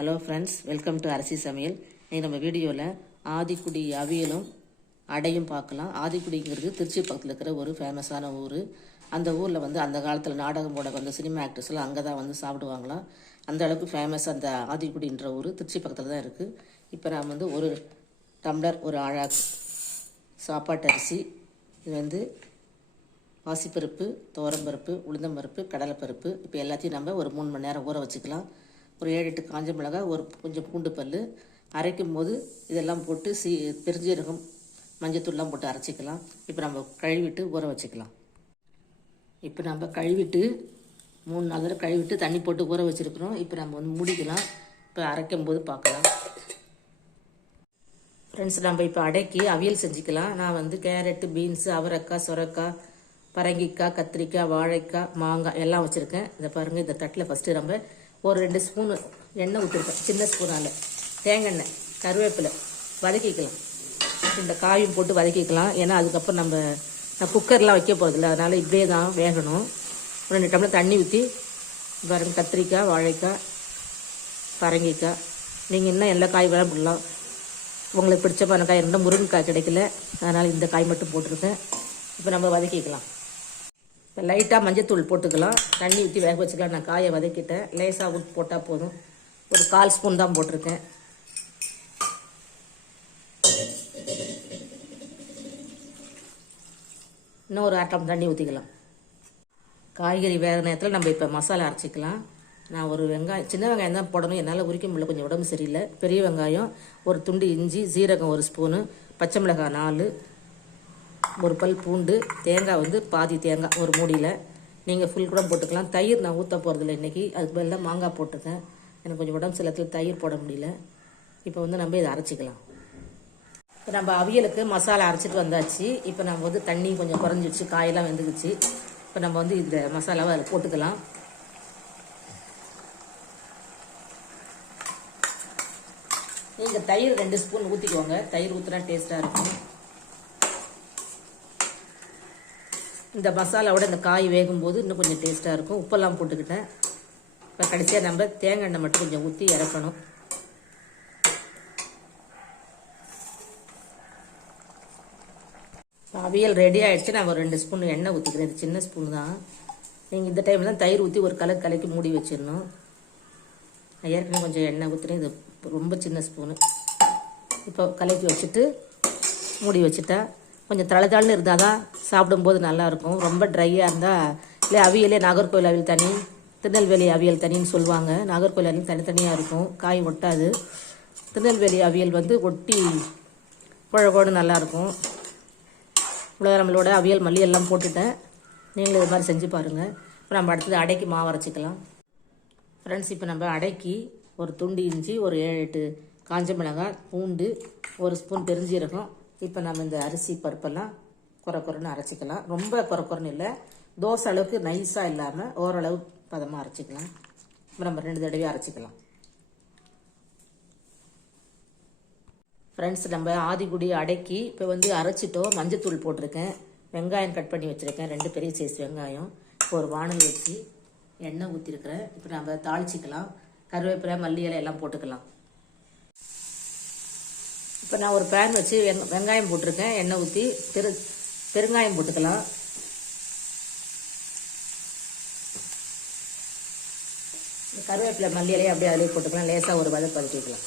Hello friends welcome to அரிசி சமையல் இன்றைக்கி நம்ம வீடியோவில் ஆதிக்குடி அவியலும் அடையும் பார்க்கலாம். ஆதிக்குடிங்கிறது திருச்சி பக்கத்தில் இருக்கிற ஒரு ஃபேமஸான ஊர். அந்த ஊரில் வந்து அந்த காலத்தில் நாடகம் போட வந்த சினிமா ஆக்டர்ஸ்லாம் அங்கே தான் வந்து சாப்பிடுவாங்களாம். அந்த அளவுக்கு ஃபேமஸ் அந்த ஆதிக்குடின்ற ஊர் திருச்சி பக்கத்தில் தான் இருக்குது இப்போ நான் வந்து ஒரு டம்ளர் ஒரு அழா சாப்பாட்டு அரிசி இது வந்து பாசிப்பருப்பு துவரம்பருப்பு உளுந்தம்பருப்பு கடலைப்பருப்பு இப்போ எல்லாத்தையும் நம்ம ஒரு மூணு மணி நேரம் ஊற வச்சுக்கலாம். ஒரு ஏழு எட்டு காஞ்ச மிளகாய் ஒரு கொஞ்சம் பூண்டு பல் அரைக்கும் போது இதெல்லாம் போட்டு சீ பெருஞ்சீரகம் மஞ்சத்தூள்லாம் போட்டு அரைச்சிக்கலாம். இப்போ நம்ம கழுவிட்டு ஊற வச்சுக்கலாம். இப்போ நம்ம கழுவிட்டு மூணு நாலு தடவை கழுவிட்டு தண்ணி போட்டு ஊற வச்சுருக்குறோம். இப்போ நம்ம வந்து முடிக்கலாம். இப்போ அரைக்கும் போது பார்க்கலாம். ஃப்ரெண்ட்ஸ் நம்ம இப்போ அடைக்கி அவியல் செஞ்சுக்கலாம். நான் வந்து கேரட்டு பீன்ஸு அவரைக்காய் சுரக்காய் பரங்கிக்காய் கத்திரிக்காய் வாழைக்காய் மாங்காய் எல்லாம் வச்சுருக்கேன். இதை பாருங்கள் இந்த தட்டில் ஃபஸ்ட்டு நம்ம ஒரு ரெண்டு ஸ்பூனு எண்ணெய் ஊற்றிருப்பேன் சின்ன ஸ்பூனால். தேங்காய் எண்ணெய் கருவேப்பிலை வதக்கிக்கலாம். இந்த காயும் போட்டு வதக்கிக்கலாம். ஏன்னா அதுக்கப்புறம் நம்ம நான் குக்கர்லாம் வைக்க போகிறதில்ல அதனால் இப்படியே தான் வேகணும். ஒரு ரெண்டு டம்ளர் தண்ணி ஊற்றி வரும் கத்திரிக்காய் வாழைக்காய் பரங்கிக்காய். நீங்கள் இன்னும் எல்லா காய் வேணால் போடலாம். உங்களுக்கு பிடிச்சமான காய் இருந்தால் முருங்கைக்காய் கிடைக்கல. அதனால் இந்த காய் மட்டும் போட்டிருக்கேன். இப்போ நம்ம வதக்கிக்கலாம். இப்போ லைட்டாக மஞ்சத்தூள் போட்டுக்கலாம். தண்ணி ஊற்றி வேக வச்சுக்கலாம். நான் காயை வதக்கிட்டேன். லேசாக உட் போட்டால் போதும். ஒரு கால் ஸ்பூன் தான் போட்டிருக்கேன். இன்னும் ஒரு அரை தண்ணி ஊற்றிக்கலாம் காய்கறி வேக நேரத்தில் நம்ம இப்போ மசாலா அரைச்சிக்கலாம். நான் ஒரு வெங்காயம் சின்ன வெங்காயம் தான் போடணும். என்னால் உரிக்க முடியல. கொஞ்சம் உடம்பு சரியில்லை. பெரிய வெங்காயம் ஒரு துண்டு இஞ்சி ஜீரகம் ஒரு ஸ்பூனு பச்சை மிளகாய் நாலு ஒரு பல் பூண்டு தேங்காய் வந்து பாதி தேங்காய் ஒரு மூடியில். நீங்கள் ஃபுல் கூட போட்டுக்கலாம். தயிர் நான் ஊற்ற போகிறதில்ல இன்றைக்கி அதுக்கு பதிலாக மாங்காய் போட்டுருக்கேன். எனக்கு கொஞ்சம் உடம்பு சிலத்தில் தயிர் போட முடியல. இப்போ வந்து நம்ம இதை அரைச்சிக்கலாம். இப்போ நம்ம அவியலுக்கு மசாலா அரைச்சிட்டு வந்தாச்சு. இப்போ நம்ம வந்து தண்ணி கொஞ்சம் குறைஞ்சிடுச்சு காயெல்லாம் வெந்துக்குச்சு இப்போ நம்ம வந்து இந்த மசாலாவை அதில் போட்டுக்கலாம். நீங்கள் தயிர் ரெண்டு ஸ்பூன் ஊற்றிக்கோங்க தயிர் ஊற்றினா டேஸ்ட்டாக இருக்கும். இந்த மசாலாவோட இந்த காய் வேகும்போது இன்னும் கொஞ்சம் டேஸ்ட்டாக இருக்கும். உப்பெல்லாம் போட்டுக்கிட்டேன். இப்போ கடைசியாக நம்ம தேங்காய் எண்ணெய் மட்டும் கொஞ்சம் ஊற்றி இறக்கணும். அவியல் ரெடி ஆகிடுச்சு நான் ஒரு ரெண்டு ஸ்பூன் எண்ணெய் ஊற்றிக்கிறேன் இது சின்ன ஸ்பூன் தான். நீங்கள் இந்த டைமில் தான் தயிர் ஊற்றி ஒரு கலர் கலக்கி மூடி வச்சிடணும். நான் ஏற்கனவே கொஞ்சம் எண்ணெய் ஊற்றுறேன் இது ரொம்ப சின்ன ஸ்பூனு. இப்போ கலக்கி வச்சுட்டு மூடி வச்சுட்டா கொஞ்சம் தலை தளன்னு இருந்தால் தான் சாப்பிடும்போது நல்லாயிருக்கும். ரொம்ப ட்ரையாக இருந்தால் இல்லை அவியலே நாகர்கோவில் அவியல் தனி திருநெல்வேலி அவியல் தனின்னு சொல்லுவாங்க. நாகர்கோவில் அவியல் தனித்தனியாக இருக்கும். காய் ஒட்டாது. திருநெல்வேலி அவியல் வந்து ஒட்டி குழகோடு நல்லாயிருக்கும். இவ்வளோ நம்மளோட அவியல் மல்லி எல்லாம் போட்டுட்டேன். நீங்களும் இது மாதிரி செஞ்சு பாருங்கள் இப்போ நம்ம அடுத்தது அடைக்கு மாவு அரைச்சிக்கலாம். ஃப்ரெண்ட்ஸ் இப்போ நம்ம அடைக்கி ஒரு துண்டு இஞ்சி ஒரு ஏழு எட்டு காஞ்ச மிளகாய் பூண்டு ஒரு ஸ்பூன் பெருஞ்சீரகம் இப்போ நம்ம இந்த அரிசி பருப்பெல்லாம் குறை குறைன்னு அரைச்சிக்கலாம். ரொம்ப குறை குறைன்னு இல்லை. தோசை அளவுக்கு நைஸாக இல்லாமல் ஓரளவு பதமாக அரைச்சிக்கலாம். இப்போ நம்ம ரெண்டு தடவை அரைச்சிக்கலாம். ஃப்ரெண்ட்ஸ் நம்ம ஆதிக்குடி அடக்கி இப்போ வந்து அரைச்சிட்டோம். மஞ்சத்தூள் போட்டிருக்கேன். வெங்காயம் கட் பண்ணி வச்சுருக்கேன். ரெண்டு பெரிய சைஸ் வெங்காயம். இப்போ ஒரு வானல் வச்சு எண்ணெய் ஊற்றிருக்கிறேன் இப்போ நம்ம தாளிச்சிக்கலாம். கருவேப்பிலை மல்லி இலை எல்லாம் போட்டுக்கலாம். இப்போ நான் ஒரு பேன் வச்சு வெங் வெங்காயம் போட்டிருக்கேன். எண்ணெய் ஊற்றி பெரு பெருங்காயம் போட்டுக்கலாம். கருவேப்பிலை மல்லி இலையை அப்படியே அதிலே போட்டுக்கலாம். லேசாக ஒரு வதக்கு வதக்கிக்கலாம்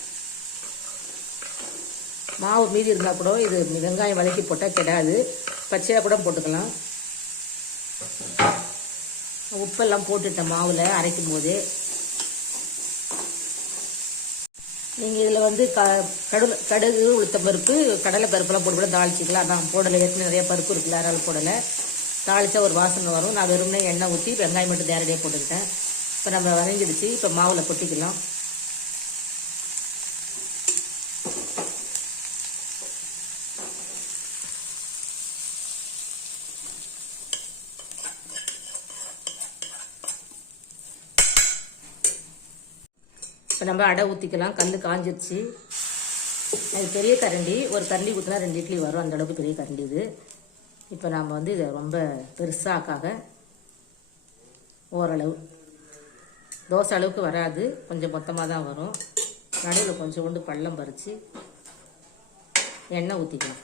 மாவு மீதி இருந்தால் கூட இது வெங்காயம் வதக்கி போட்டால் கெடாது. பச்சையாக கூட போட்டுக்கலாம். உப்பெல்லாம் போட்டுட்டேன் மாவில் அரைக்கும் போது நீங்கள் இதில் வந்து க கடுகு கடுகு உளுத்த பருப்பு கடலை பருப்பெல்லாம் போட்டு கூட தாளிச்சிக்கலாம். நான் போடலை. ஏற்கனவே நிறைய பருப்பு இருக்குல்ல அதனால் போடலை. தாளித்தா ஒரு வாசனை வரும். நான் வெறும்னே எண்ணெய் ஊற்றி வெங்காயம் மட்டும் நேரடியாக போட்டுக்கிட்டேன். இப்போ நம்ம வதங்கிடுச்சு. இப்போ மாவில் கொட்டிக்கலாம். இப்போ நம்ம அடை ஊற்றிக்கலாம் கல் காஞ்சிருச்சு. அது பெரிய கரண்டி. ஒரு கரண்டி ஊற்றினா ரெண்டு இட்லி வரும். அந்த அளவுக்கு பெரிய கரண்டி இது. இப்போ நாம் வந்து இதை ரொம்ப பெருசாக்காக ஓரளவு. தோசை அளவுக்கு வராது. கொஞ்சம் மொத்தமாக தான் வரும். நடுவில் கொஞ்சோண்டு பள்ளம் பறித்து எண்ணெய் ஊற்றிக்கலாம்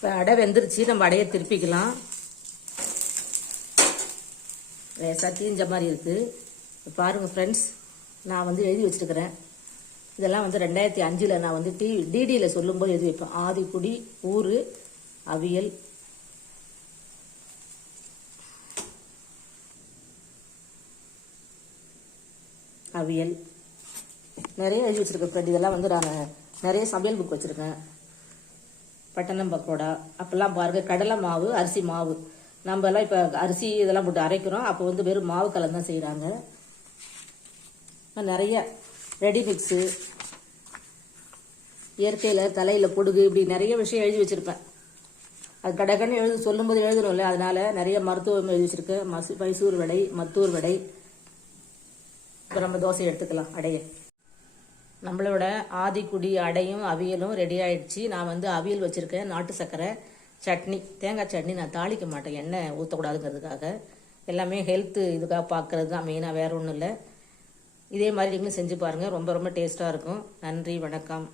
இப்போ அடை வெந்துருச்சு. நம்ம அடையை திருப்பிக்கலாம். லேசாக தீஞ்ச மாதிரி இருக்குது பாருங்கள் ஃப்ரெண்ட்ஸ் நான் வந்து எழுதி வச்சிருக்கிறேன். இதெல்லாம் வந்து ரெண்டாயிரத்தி அஞ்சில் நான் வந்து டி டிடியில் சொல்லும்போது எழுதி வைப்பேன். ஆதிக்குடி ஊர் அவியல். அவியல். நிறைய எழுதி வச்சுருக்கேன் ஃப்ரெண்ட் இதெல்லாம் வந்து நான் நிறைய சமையல் புக் வச்சுருக்கேன். பட்டணம் பக்கோடா அப்போல்லாம் பாருங்கள் கடலை மாவு அரிசி மாவு. நம்ம எல்லாம் இப்போ அரிசி இதெல்லாம் போட்டு அரைக்கிறோம். அப்போ வந்து வெறும் மாவு கலந்து தான் செய்கிறாங்க நிறைய ரெடி மிக்ஸு இயற்கையில் தலையில் பொடுகு இப்படி நிறைய விஷயம் எழுதி வச்சுருப்பேன். அது கடகன்னு எழுதி சொல்லும்போது எழுதணும்ல அதனால் நிறைய மருத்துவம் எழுதி வச்சுருக்கேன். மசு மைசூர் வடை மத்தூர் வடை. இப்போ நம்ம தோசை எடுத்துக்கலாம் அடைய. நம்மளோட ஆதிக்குடி அடையும் அவியலும் ரெடி ஆயிடுச்சு. நான் வந்து அவியல் வச்சுருக்கேன். நாட்டு சர்க்கரை சட்னி தேங்காய் சட்னி நான் தாளிக்க மாட்டேன். எண்ணெய் ஊற்றக்கூடாதுங்கிறதுக்காக எல்லாமே ஹெல்த்து இதுக்காக பார்க்குறது தான் மெயினாக வேறு ஒன்றும் இல்லை. இதே மாதிரி நீங்களும் செஞ்சு பாருங்கள் ரொம்ப ரொம்ப டேஸ்ட்டாக இருக்கும். நன்றி வணக்கம்.